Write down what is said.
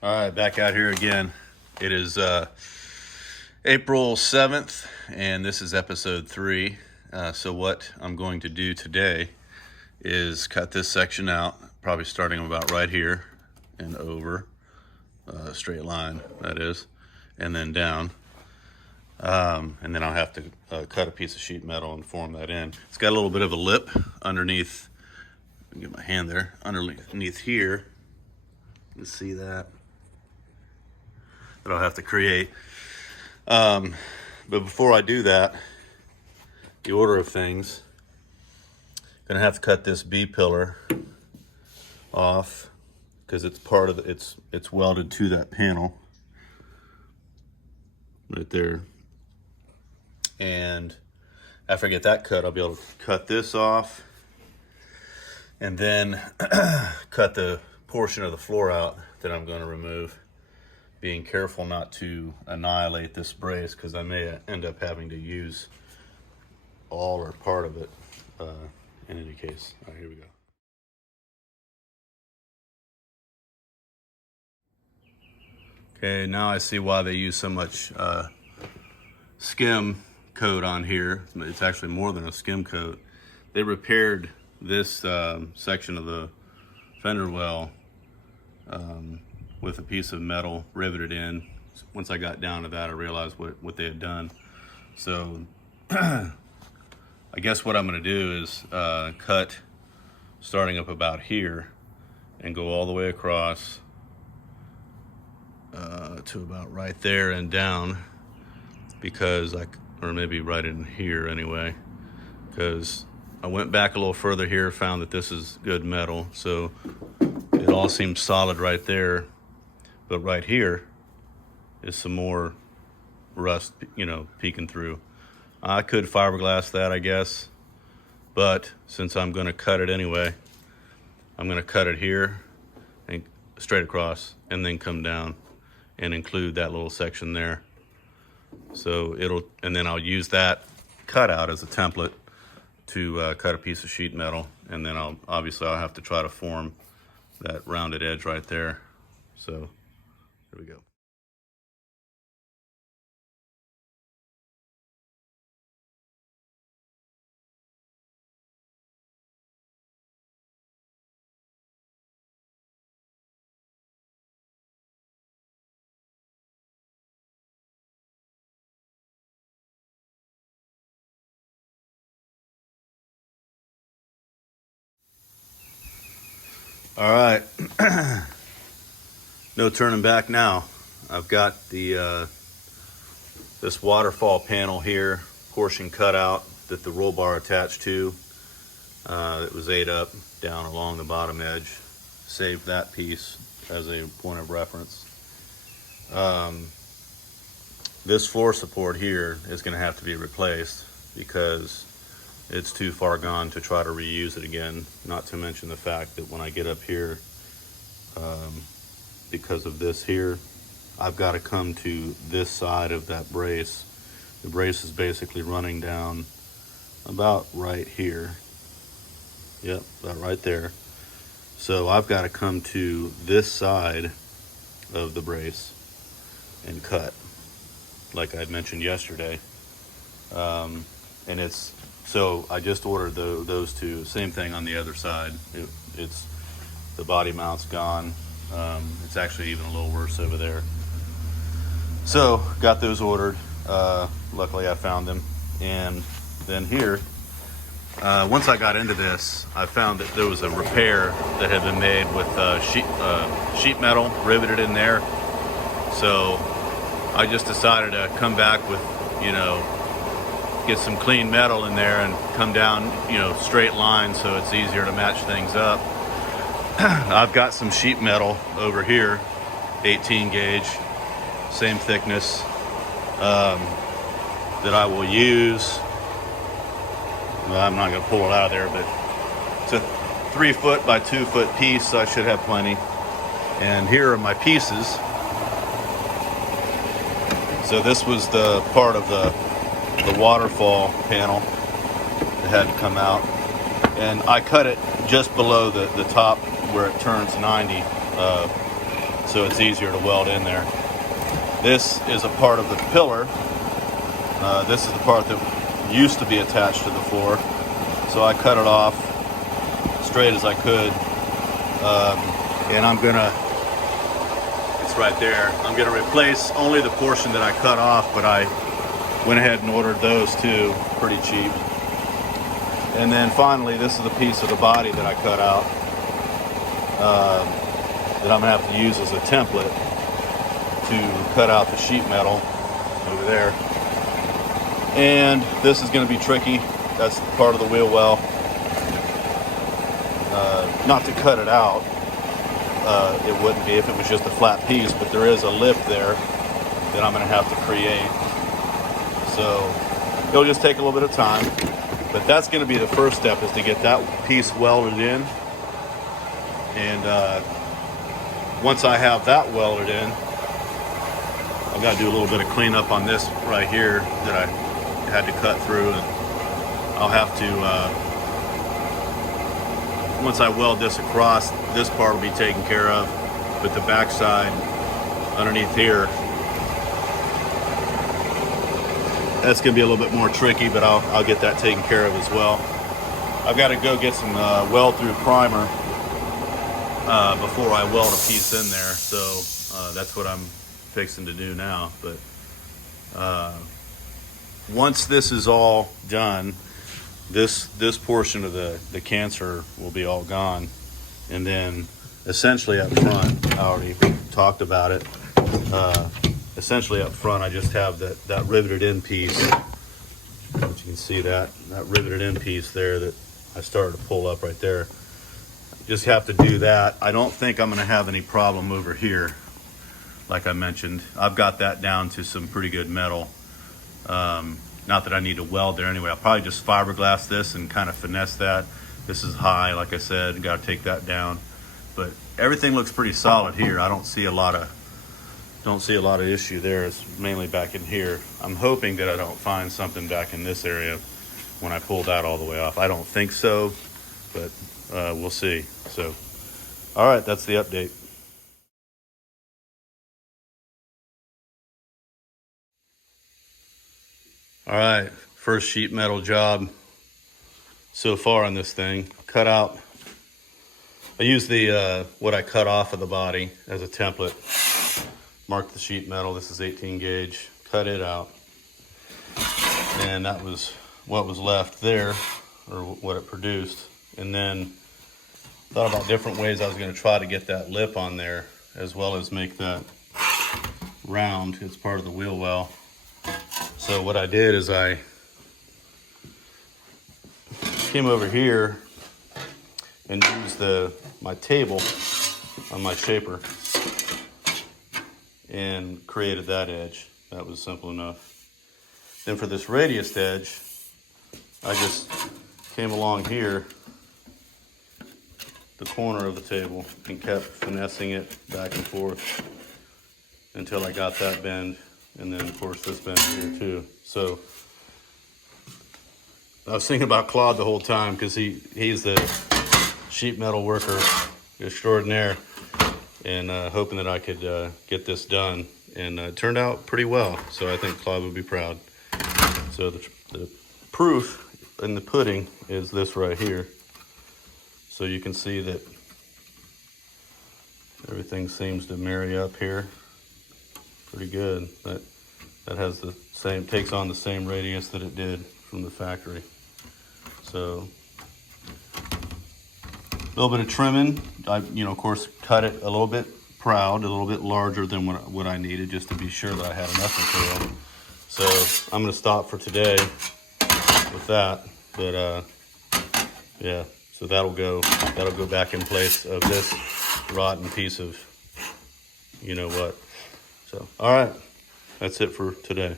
All right, back out here again. It is April 7th, and this is episode 3. So what I'm going to do today is cut this section out, probably starting about right here and over, straight line, that is, and then down. And then I'll have to cut a piece of sheet metal and form that in. It's got a little bit of a lip underneath. I can get my hand there. Underneath here, you can see that I'll have to create. But before I do that, the order of things, I'm gonna have to cut this B pillar off because it's part of the, it's welded to that panel right there. And after I get that cut, I'll be able to cut this off and then cut the portion of the floor out that I'm going to remove, being careful not to annihilate this brace because I may end up having to use all or part of it in any case. All right, here we go. Okay, now I see why they use so much skim coat on here. It's actually more than a skim coat. They repaired this section of the fender well with a piece of metal riveted in. Once I got down to that, I realized what they had done. So I guess what I'm going to do is cut starting up about here and go all the way across to about right there and down, because or maybe right in here anyway, because I went back a little further here, found that this is good metal, so it all seems solid right there. But right here is some more rust, peeking through. I could fiberglass that, I guess, but since I'm going to cut it anyway, I'm going to cut it here and straight across and then come down and include that little section there. So and then I'll use that cutout as a template to cut a piece of sheet metal, and then I'll have to try to form that rounded edge right there. So here we go. All right, no turning back now. I've got the this waterfall panel here, portion cut out that the roll bar attached to. It was 8 up down along the bottom edge. Saved that piece as a point of reference. This floor support here is going to have to be replaced because it's too far gone to try to reuse it again. Not to mention the fact that when I get up here, because of this here, I've got to come to this side of that brace. The brace is basically running down about right here. Yep, about right there. So I've got to come to this side of the brace and cut, like I mentioned yesterday. And so I just ordered those two. Same thing on the other side. It's the body mount's gone. It's actually even a little worse over there. So got those ordered. Luckily I found them. And then here, once I got into this, I found that there was a repair that had been made with sheet metal riveted in there. So I just decided to come back with, get some clean metal in there and come down, straight line, so it's easier to match things up. I've got some sheet metal over here, 18 gauge, same thickness, that I will use. Well, I'm not going to pull it out of there, but it's a 3 foot by 2 foot piece, so I should have plenty. And here are my pieces. So this was the part of the waterfall panel that had to come out, and I cut it just below the top where it turns 90, so it's easier to weld in there. This is a part of the pillar. This is the part that used to be attached to the floor, so I cut it off straight as I could, and I'm gonna, it's right there, I'm gonna replace only the portion that I cut off, but I went ahead and ordered those too, pretty cheap. And then finally, this is a piece of the body that I cut out, that I'm gonna have to use as a template to cut out the sheet metal over there. And this is gonna be tricky. That's part of the wheel well. Not to cut it out, it wouldn't be if it was just a flat piece, but there is a lip there that I'm gonna have to create. So it'll just take a little bit of time, but that's gonna be the first step, is to get that piece welded in. And once I have that welded in, I've got to do a little bit of cleanup on this right here that I had to cut through, and I'll have to, once I weld this across, this part will be taken care of, but the back side underneath here, that's going to be a little bit more tricky, but I'll get that taken care of as well. I've got to go get some weld through primer before I weld a piece in there, so that's what I'm fixing to do now. But once this is all done, this portion of the cancer will be all gone, and then essentially up front, I already talked about it, essentially up front I just have that riveted in piece, which you can see that riveted in piece there that I started to pull up right there. Just have to do that. I don't think I'm going to have any problem over here. Like I mentioned, I've got that down to some pretty good metal. Not that I need to weld there anyway. I'll probably just fiberglass this and kind of finesse that. This is high, like I said, got to take that down. But everything looks pretty solid here. I don't see a lot of issue there. It's mainly back in here. I'm hoping that I don't find something back in this area when I pull that all the way off. I don't think so, but we'll see. So, all right, that's the update. All right, first sheet metal job so far on this thing. Cut out, I used the what I cut off of the body as a template. Marked the sheet metal, this is 18 gauge, cut it out. And that was what was left there, or what it produced. And then thought about different ways I was gonna try to get that lip on there, as well as make that round. It's part of the wheel well. So what I did is I came over here and used my table on my shaper and created that edge. That was simple enough. Then for this radius edge, I just came along here, the corner of the table, and kept finessing it back and forth until I got that bend. And then of course this bend here too. So I was thinking about Claude the whole time, because he's the sheet metal worker extraordinaire, and hoping that I could get this done, and it turned out pretty well. So I think Claude would be proud. So the proof in the pudding is this right here. So you can see that everything seems to marry up here pretty good. That has the same, takes on the same radius that it did from the factory. So a little bit of trimming. I, of course, cut it a little bit proud, a little bit larger than what I needed, just to be sure that I had enough material. So I'm gonna stop for today with that. But yeah, so that'll go back in place of this rotten piece of you know what. So all right, that's it for today.